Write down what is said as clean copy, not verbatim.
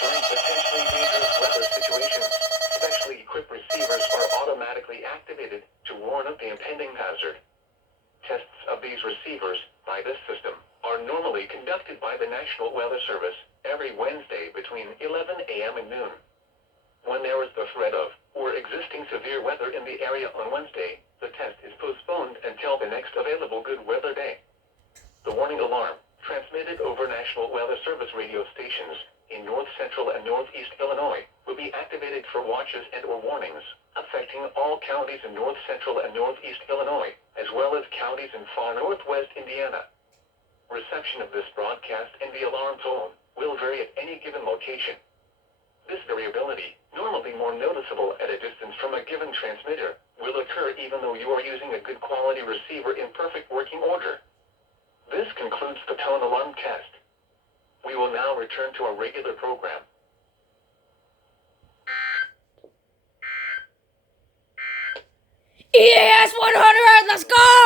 During potentially dangerous weather situations, specially equipped receivers are automatically activated to warn of the impending hazard. Tests of these receivers by this system are normally conducted by the National Weather Service every Wednesday between 11 a.m. and noon. When there is the threat of or existing severe weather in the area on Wednesday, the test is postponed until the next available good weather day. The warning alarm, transmitted over National Weather Service radio stations in North Central and Northeast Illinois, will be activated for watches and/or warnings affecting all counties in North Central and Northeast Illinois, as well as counties in far northwest Indiana. Reception of this broadcast and the alarm tone will vary at any given location. This variability, normally more noticeable at a distance from a given transmitter, will occur even though you are using a good quality receiver in perfect working order. This concludes the tone alarm test. We will now return to our regular program. EAS 100, let's go!